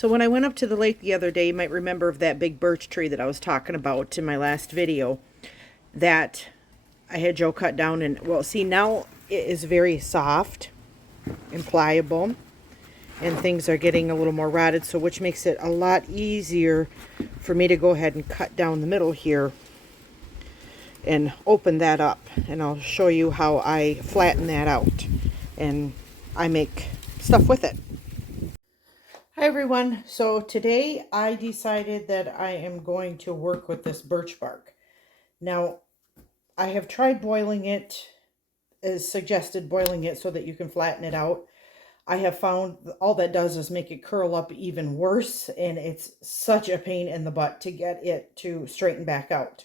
So when I went up to the lake the other day, you might remember of that big birch tree that I was talking about in my last video that I had Joe cut down. And well, see, now it is very soft and pliable, and things are getting a little more rotted, so which makes it a lot easier for me to go ahead and cut down the middle here and open that up. And I'll show you how I flatten that out and I make stuff with it. Hi everyone. So today I decided that I am going to work with this birch bark. Now I have tried boiling it, as suggested, boiling it so that you can flatten it out. I have found all that does is make it curl up even worse, and it's such a pain in the butt to get it to straighten back out.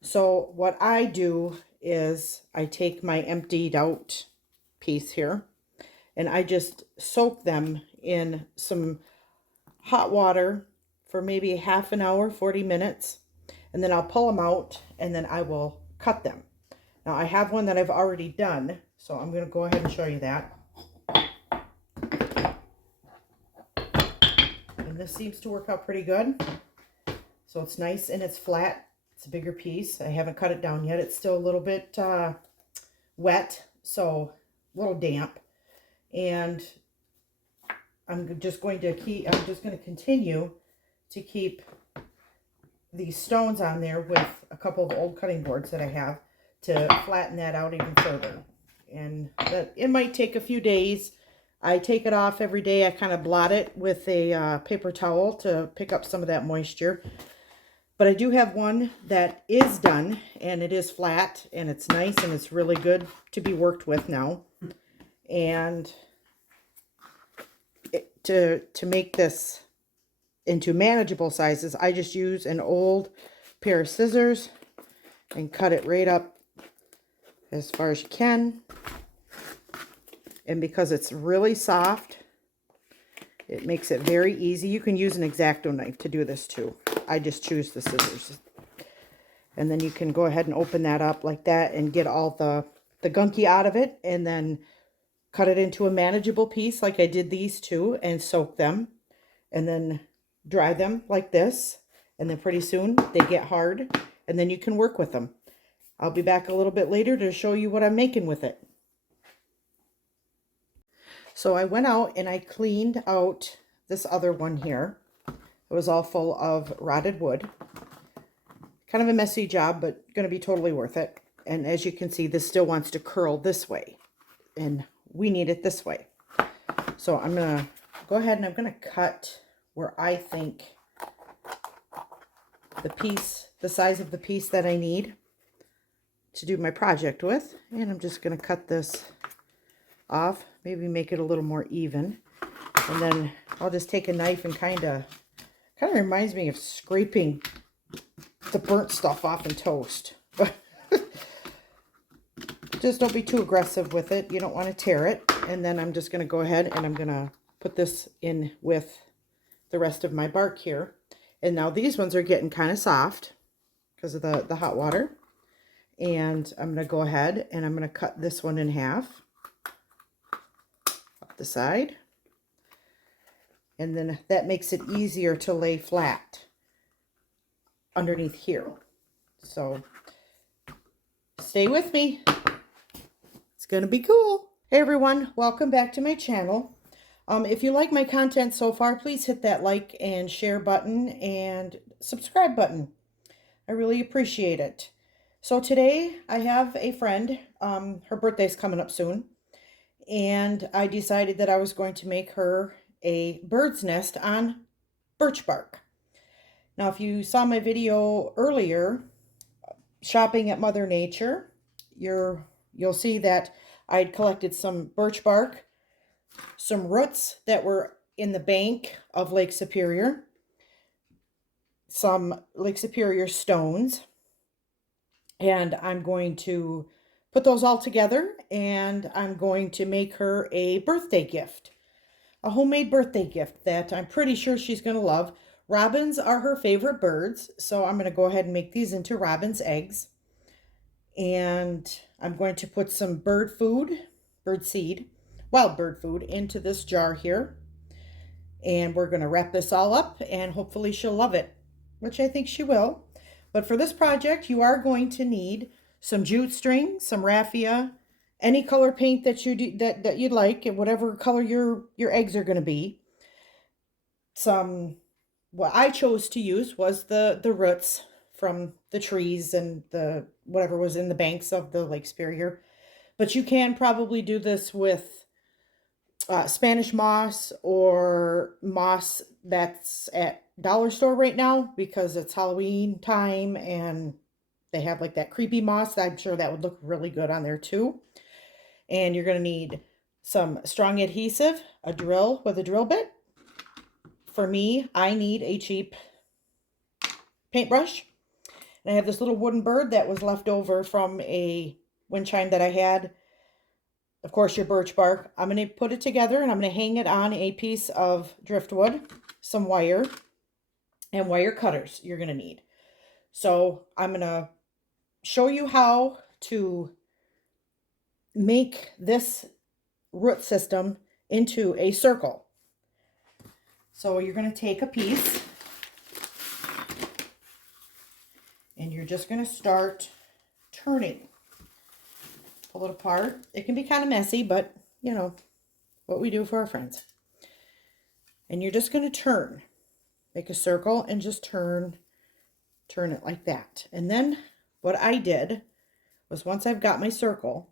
So what I do is I take my emptied out piece here and I just soak them in some hot water for maybe half an hour, 40 minutes, and then I'll pull them out and then I will cut them. Now I have one that I've already done, so I'm going to go ahead and show you that. And this seems to work out pretty good. So it's nice and it's flat. It's a bigger piece. I haven't cut it down yet. It's still a little bit wet, so a little damp. And I'm just going to continue to keep these stones on there with a couple of old cutting boards that I have to flatten that out even further. And that it might take a few days. I take it off every day. I kind of blot it with a paper towel to pick up some of that moisture. But I do have one that is done, and it is flat, and it's nice, and it's really good to be worked with now. And to make this into manageable sizes, I just use an old pair of scissors and cut it right up as far as you can. And because it's really soft, it makes it very easy. You can use an X-Acto knife to do this too. I just choose the scissors. And then you can go ahead and open that up like that and get all the gunky out of it, and then cut it into a manageable piece like I did these two, and soak them and then dry them like this. And then pretty soon they get hard, and then you can work with them. I'll be back a little bit later to show you what I'm making with it. So I went out and I cleaned out this other one here. It was all full of rotted wood. Kind of a messy job, but going to be totally worth it. And as you can see, this still wants to curl this way, and we need it this way. So I'm going to go ahead and I'm going to cut where I think the size of the piece that I need to do my project with. And I'm just going to cut this off, maybe make it a little more even. And then I'll just take a knife and kind of reminds me of scraping the burnt stuff off in toast. But just don't be too aggressive with it. You don't want to tear it. And then I'm just going to go ahead and I'm going to put this in with the rest of my bark here. And now these ones are getting kind of soft because of the hot water. And I'm going to go ahead and I'm going to cut this one in half up the side. And then that makes it easier to lay flat underneath here. So stay with me. It's going to be cool. Hey everyone, welcome back to my channel. If you like my content so far, please hit that like and share button and subscribe button. I really appreciate it. So today I have a friend, her birthday's coming up soon, and I decided that I was going to make her a bird's nest on birch bark. Now, if you saw my video earlier, shopping at Mother Nature, you'll see that I'd collected some birch bark, some roots that were in the bank of Lake Superior, some Lake Superior stones, and I'm going to put those all together, and I'm going to make her a birthday gift. A homemade birthday gift that I'm pretty sure she's going to love. Robins are her favorite birds, so I'm going to go ahead and make these into robin's eggs. And I'm going to put some bird food, bird seed, wild bird food into this jar here. And we're going to wrap this all up and hopefully she'll love it, which I think she will. But for this project, you are going to need some jute string, some raffia, any color paint that you do, that you'd like, and whatever color your eggs are going to be. What I chose to use was the roots from the trees and the whatever was in the banks of the Lake Superior. But you can probably do this with Spanish moss or moss that's at dollar store right now because it's Halloween time and they have like that creepy moss. I'm sure that would look really good on there too. And you're going to need some strong adhesive, a drill with a drill bit. For me, I need a cheap paintbrush. And I have this little wooden bird that was left over from a wind chime that I had. Of course, your birch bark. I'm going to put it together and I'm going to hang it on a piece of driftwood, some wire, and wire cutters you're going to need. So I'm going to show you how to make this root system into a circle. So you're going to take a piece and you're just going to start turning. Pull it apart. It can be kind of messy, but you know what we do for our friends. And you're just going to turn. Make a circle and just turn it like that. And then what I did was once I've got my circle,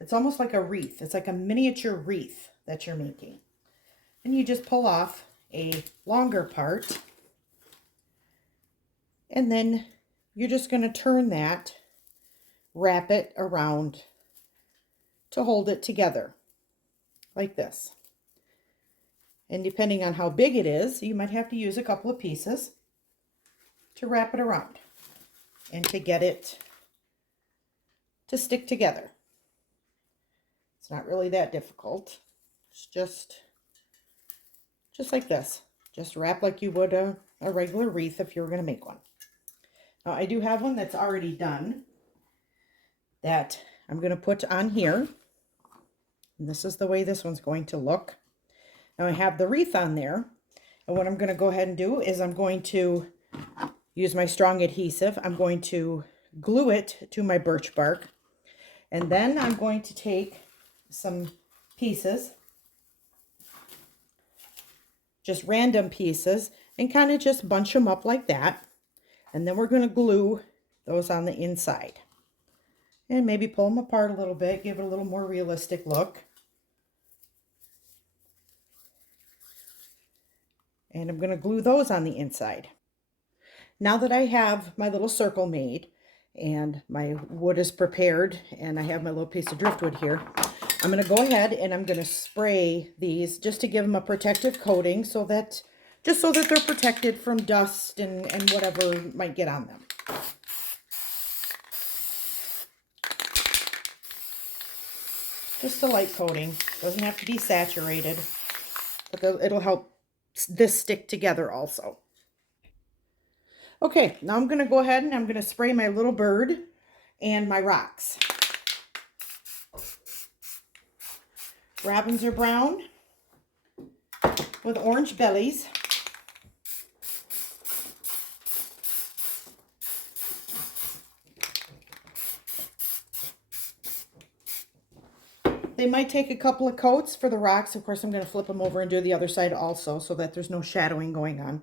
it's almost like a wreath. It's like a miniature wreath that you're making. And you just pull off a longer part. And then you're just going to turn that, wrap it around to hold it together like this. And depending on how big it is, you might have to use a couple of pieces to wrap it around and to get it to stick together. It's not really that difficult. It's just like this. Just wrap like you would a regular wreath if you were going to make one. Now I do have one that's already done that I'm going to put on here. And this is the way this one's going to look. Now I have the wreath on there. And what I'm going to go ahead and do is I'm going to use my strong adhesive. I'm going to glue it to my birch bark. And then I'm going to take some pieces, just random pieces, and kind of just bunch them up like that. And then we're going to glue those on the inside. And maybe pull them apart a little bit, give it a little more realistic look. And I'm going to glue those on the inside. Now that I have my little circle made and my wood is prepared and I have my little piece of driftwood here, I'm going to go ahead and I'm going to spray these just to give them a protective coating so that they're protected from dust and whatever might get on them. Just a light coating. Doesn't have to be saturated, but it'll help this stick together also. Okay, now I'm going to go ahead and I'm going to spray my little bird and my rocks. Robins are brown with orange bellies. They might take a couple of coats for the rocks. Of course, I'm going to flip them over and do the other side also so that there's no shadowing going on.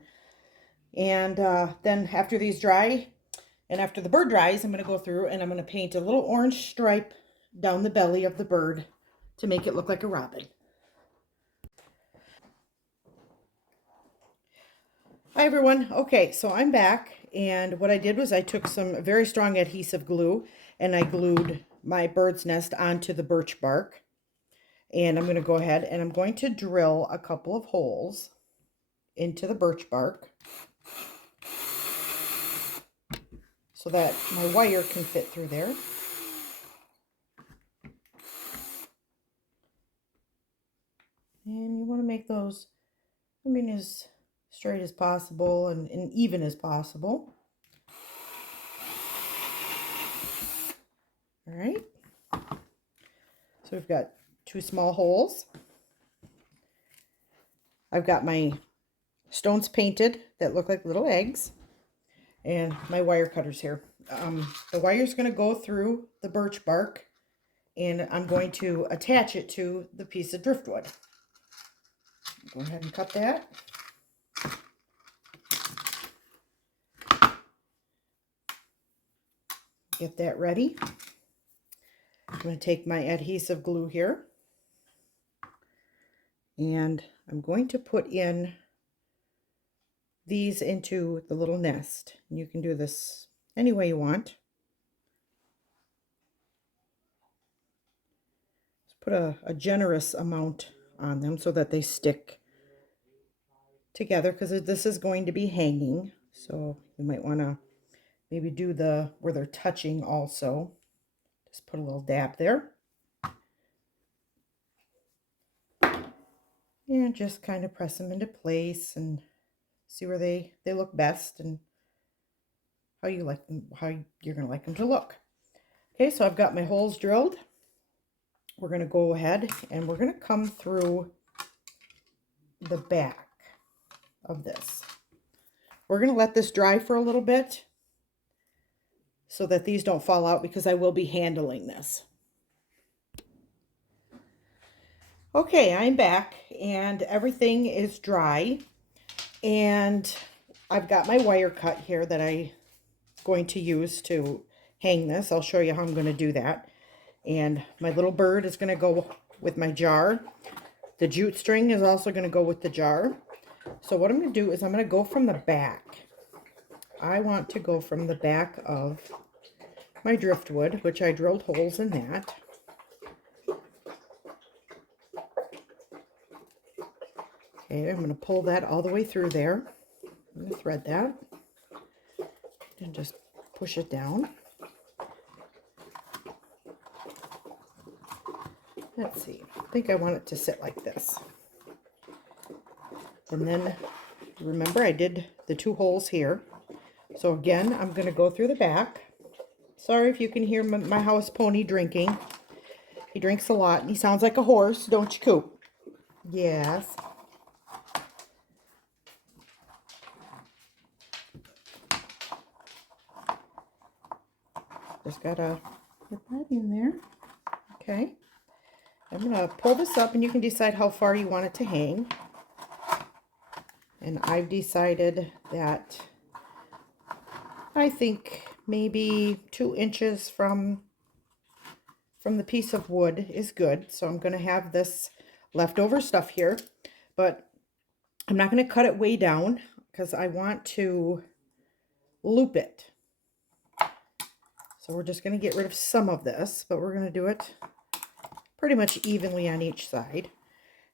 And then after these dry, and after the bird dries, I'm going to go through and I'm going to paint a little orange stripe down the belly of the bird to make it look like a robin. Hi everyone. Okay, so I'm back, and what I did was I took some very strong adhesive glue and I glued my bird's nest onto the birch bark. And I'm going to go ahead and I'm going to drill a couple of holes into the birch bark so that my wire can fit through there. And you want to make those, as straight as possible and even as possible. All right. So we've got 2 small holes. I've got my stones painted that look like little eggs, and my wire cutters here. The wire's going to go through the birch bark, and I'm going to attach it to the piece of driftwood. Go ahead and cut that. Get that ready. I'm going to take my adhesive glue here, and I'm going to put in these into the little nest. And you can do this any way you want. Just put a generous amount on them so that they stick together, because this is going to be hanging. So you might want to maybe do the where they're touching also. Just put a little dab there. And just kind of press them into place and see where they look best and how you like them, how you're going to like them to look. Okay, so I've got my holes drilled. We're going to go ahead and we're going to come through the back of this. We're going to let this dry for a little bit so that these don't fall out, because I will be handling this. Okay, I'm back and everything is dry, and I've got my wire cut here that I'm going to use to hang this. I'll show you how I'm going to do that. And my little bird is going to go with my jar. The jute string is also going to go with the jar. So what I'm going to do is I'm going to go from the back. I want to go from the back of my driftwood, which I drilled holes in that. Okay, I'm going to pull that all the way through there. I'm going to thread that and just push it down. Let's see, I think I want it to sit like this. And then remember I did the 2 holes here. So again, I'm going to go through the back. Sorry if you can hear my house pony drinking. He drinks a lot and he sounds like a horse, don't you, Coop? Yes. Just gotta put that in there. Okay. I'm going to pull this up and you can decide how far you want it to hang. And I've decided that I think maybe 2 inches from the piece of wood is good. So I'm going to have this leftover stuff here, but I'm not going to cut it way down because I want to loop it. So we're just going to get rid of some of this, but we're going to do it pretty much evenly on each side.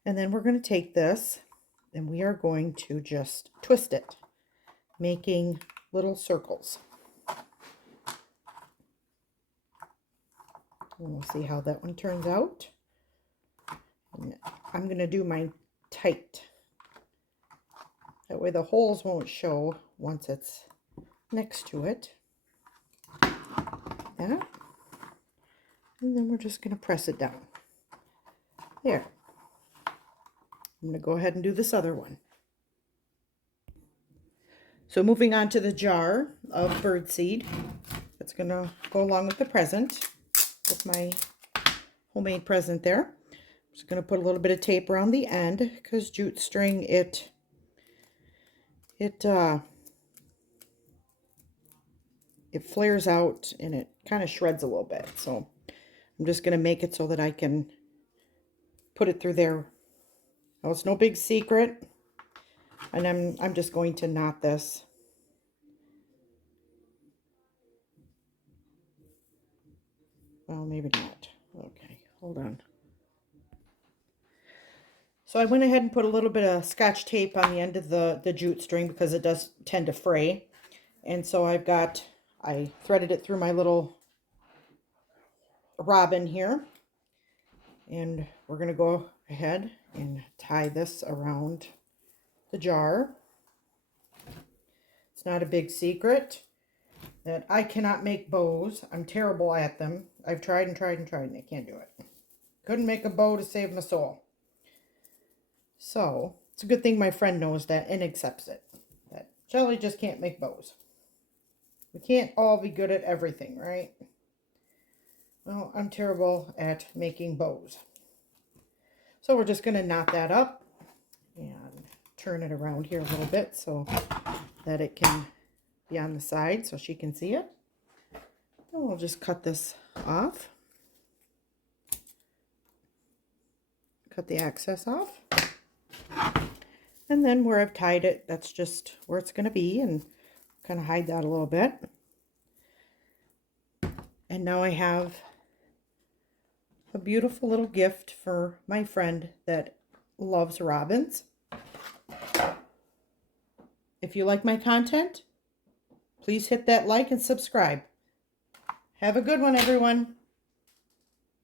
And then we're going to take this and we are going to just twist it, making little circles. And we'll see how that one turns out. And I'm going to do mine tight. That way the holes won't show once it's next to it. Like that. And then we're just going to press it down. There. I'm going to go ahead and do this other one. So moving on to the jar of birdseed. That's going to go along with the present, with my homemade present there. I'm just going to put a little bit of tape around the end because jute string, it flares out and it kind of shreds a little bit. So I'm just going to make it so that I can put it through there. Now it's no big secret. And I'm just going to knot this. Well, maybe not. Okay, hold on. So I went ahead and put a little bit of Scotch tape on the end of the jute string because it does tend to fray. And so I threaded it through my little robin here. And we're going to go ahead and tie this around the jar. It's not a big secret that I cannot make bows. I'm terrible at them. I've tried and tried and tried and I can't do it. Couldn't make a bow to save my soul. So It's a good thing my friend knows that and accepts it. That Shelly just can't make bows. We can't all be good at everything, right? Well, I'm terrible at making bows. So we're just going to knot that up and turn it around here a little bit so that it can be on the side so she can see it. And we'll just cut this off. Cut the excess off. And then where I've tied it, that's just where it's going to be, and kind of hide that a little bit. And now I have a beautiful little gift for my friend that loves robins. If you like my content, please hit that like and subscribe. Have a good one, everyone.